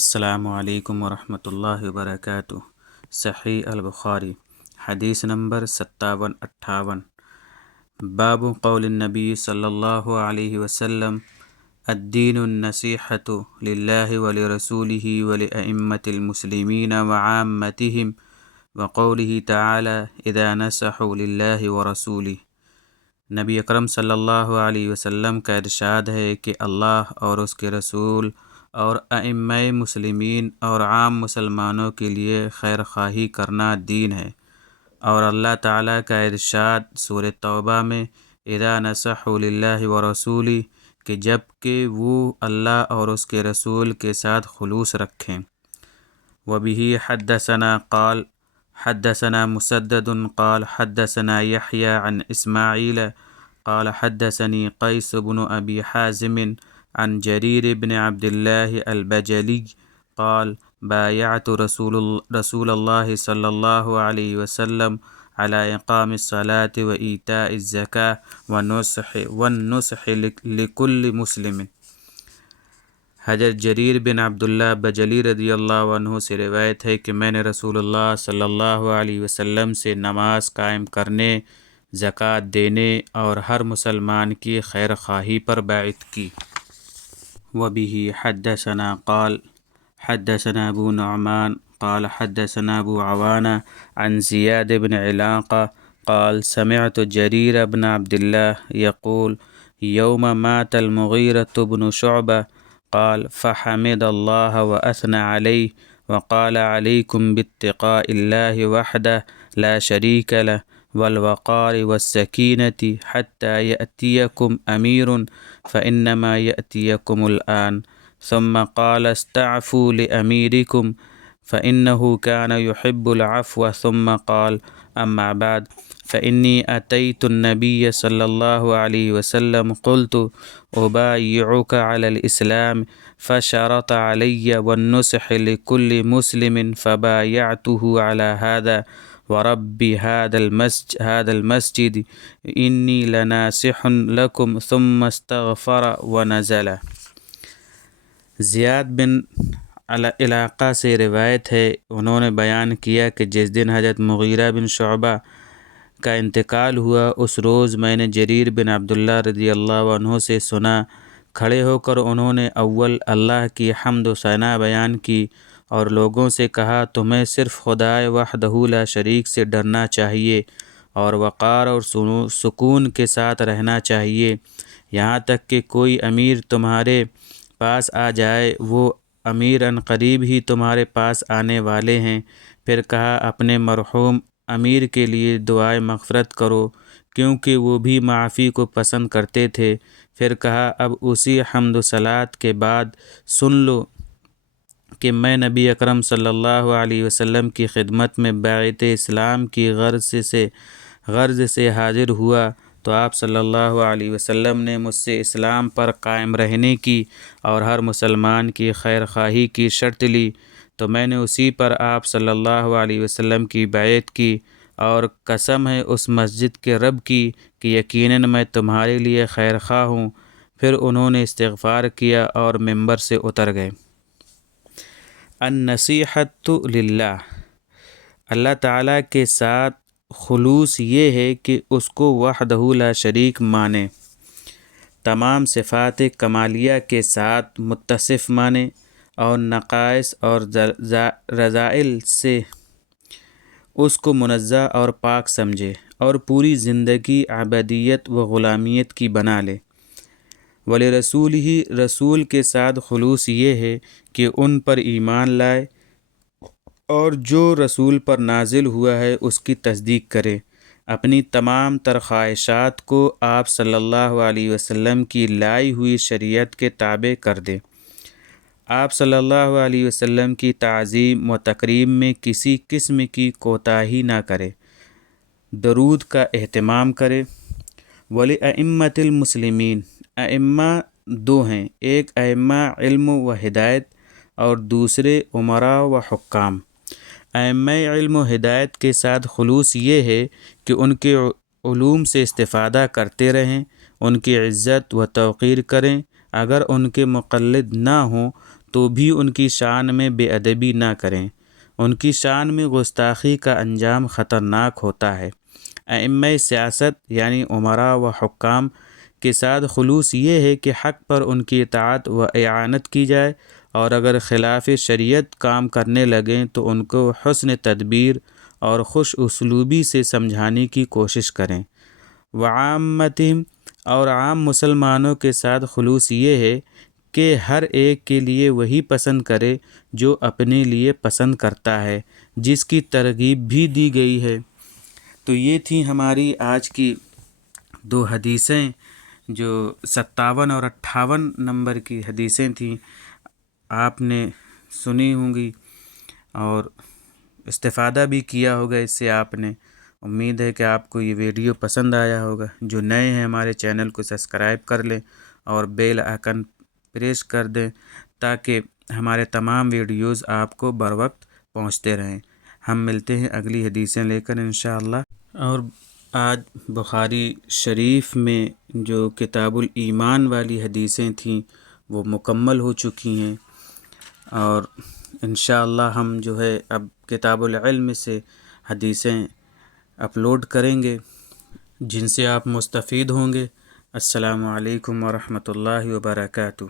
السلام علیکم ورحمۃ اللہ وبرکاتہ۔ صحیح البخاری حدیث نمبر 5758۔ باب قول النبی صلی اللہ علیہ وسلم الدین النصیحۃ للہ ولرسولہ ولأئمۃ المسلمین وعامتہم وقولہ تعالی اذا نصحوا للہ ورسولہ۔ نبی اکرم صلی اللہ علیہ وسلم کا ارشاد ہے کہ اللہ اور اس کے رسول اور ائمہ مسلمین اور عام مسلمانوں کے لیے خیر خواہی کرنا دین ہے، اور اللہ تعالیٰ کا ارشاد سورۃ توبہ میں اذا نصحوا للہ ورسولہ کہ جب کہ وہ اللہ اور اس کے رسول کے ساتھ خلوص رکھیں۔ وبہ حدثنا قال حدثنا مسدد قال حدثنا يحيى عن اسماعیل قال حدثني قیس بن ابی حازم عن جریر بن عبد اللہ البجلی قال بایعت رسول اللہ صلی اللہ علیہ وسلم على اقام الصلاة وإيتاء الزکاة والنصح لكل مسلم۔ حضرت جریر بن عبداللہ بجلی رضی اللہ عنہ سے روایت ہے کہ میں نے رسول اللہ صلی اللہ علیہ وسلم سے نماز قائم کرنے، زکوٰۃ دینے اور ہر مسلمان کی خیر خواہی پر بیعت کی۔ وبه حدثنا قال حدثنا ابو نعمان قال حدثنا ابو عوانة عن زياد بن علاقة قال سمعت جرير بن عبد الله يقول يوم مات المغيرة بن شعبة قال فحمد الله وأثنى عليه وقال عليكم باتقاء الله وحده لا شريك له والوقار والسكينة حتى يأتيكم أمير فإنما يأتيكم الآن ثم قال استعفوا لأميركم فإنه كان يحب العفو ثم قال أما بعد فإني أتيت النبي صلى الله عليه وسلم قلت أبايعك على الإسلام فشرط علي والنصح لكل مسلم فبايعته على هذا ورب هذا المسجد إني لناصح لكم ثم استغفر ونزل۔ زیاد بن علاقہ سے روایت ہے، انہوں نے بیان کیا کہ جس دن حضرت مغیرہ بن شعبہ کا انتقال ہوا، اس روز میں نے جریر بن عبداللہ رضی اللہ عنہ سے سنا، کھڑے ہو کر انہوں نے اول اللہ کی حمد و ثنا بیان کی اور لوگوں سے کہا تمہیں صرف خدائے وحدہ لا شریک سے ڈرنا چاہیے اور وقار اور سکون کے ساتھ رہنا چاہیے، یہاں تک کہ کوئی امیر تمہارے پاس آ جائے، وہ امیر ان قریب ہی تمہارے پاس آنے والے ہیں۔ پھر کہا اپنے مرحوم امیر کے لیے دعائے مغفرت کرو کیونکہ وہ بھی معافی کو پسند کرتے تھے۔ پھر کہا اب اسی حمد و صلات کے بعد سن لو کہ میں نبی اکرم صلی اللہ علیہ وسلم کی خدمت میں بیعت اسلام کی غرض سے حاضر ہوا، تو آپ صلی اللہ علیہ وسلم نے مجھ سے اسلام پر قائم رہنے کی اور ہر مسلمان کی خیر خواہی کی شرط لی، تو میں نے اسی پر آپ صلی اللہ علیہ وسلم کی بیعت کی، اور قسم ہے اس مسجد کے رب کی کہ یقیناً میں تمہارے لیے خیر خواہ ہوں۔ پھر انہوں نے استغفار کیا اور ممبر سے اتر گئے۔ النصیحۃ للہ، اللہ تعالیٰ کے ساتھ خلوص یہ ہے کہ اس کو وحدہ لا شریک مانے، تمام صفات کمالیہ کے ساتھ متصف مانے اور نقائص اور رذائل سے اس کو منزہ اور پاک سمجھے اور پوری زندگی عبادیت و غلامیت کی بنا لے۔ وَلِرَسُولِهِ، رسول کے ساتھ خلوص یہ ہے کہ ان پر ایمان لائے اور جو رسول پر نازل ہوا ہے اس کی تصدیق کرے، اپنی تمام تر خواہشات کو آپ صلی اللہ علیہ وسلم کی لائی ہوئی شریعت کے تابع کر دے، آپ صلی اللہ علیہ وسلم کی تعظیم و تکریم میں کسی قسم کی کوتاہی نہ کرے، درود کا اہتمام کرے۔ وَلِأَئِمَّةِ الْمُسْلِمِينَ، ائمہ دو ہیں، ایک ائمہ علم و ہدایت اور دوسرے امراء و حکام۔ ائمہ علم و ہدایت کے ساتھ خلوص یہ ہے کہ ان کے علوم سے استفادہ کرتے رہیں، ان کی عزت و توقیر کریں، اگر ان کے مقلد نہ ہوں تو بھی ان کی شان میں بے ادبی نہ کریں، ان کی شان میں گستاخی کا انجام خطرناک ہوتا ہے۔ ائمہ سیاست یعنی امراء و حکام کے ساتھ خلوص یہ ہے کہ حق پر ان کی اطاعت و اعانت کی جائے، اور اگر خلاف شریعت کام کرنے لگیں تو ان کو حسن تدبیر اور خوش اسلوبی سے سمجھانے کی کوشش کریں۔ وعامتہم، اور عام مسلمانوں کے ساتھ خلوص یہ ہے کہ ہر ایک کے لیے وہی پسند کرے جو اپنے لیے پسند کرتا ہے، جس کی ترغیب بھی دی گئی ہے۔ تو یہ تھیں ہماری آج کی 2 حدیثیں جو 57 اور 58 نمبر کی حدیثیں تھیں، آپ نے سنی ہوں گی اور استفادہ بھی کیا ہوگا اس سے آپ نے۔ امید ہے کہ آپ کو یہ ویڈیو پسند آیا ہوگا۔ جو نئے ہیں ہمارے چینل کو سبسکرائب کر لیں اور بیل آئکن پریس کر دیں تاکہ ہمارے تمام ویڈیوز آپ کو بر وقت پہنچتے رہیں۔ ہم ملتے ہیں اگلی حدیثیں لے کر انشاءاللہ۔ اور آج بخاری شریف میں جو کتاب الایمان والی حدیثیں تھیں وہ مکمل ہو چکی ہیں، اور انشاءاللہ ہم جو ہے اب کتاب العلم سے حدیثیں اپلوڈ کریں گے جن سے آپ مستفید ہوں گے۔ السلام علیکم ورحمۃ اللہ وبرکاتہ۔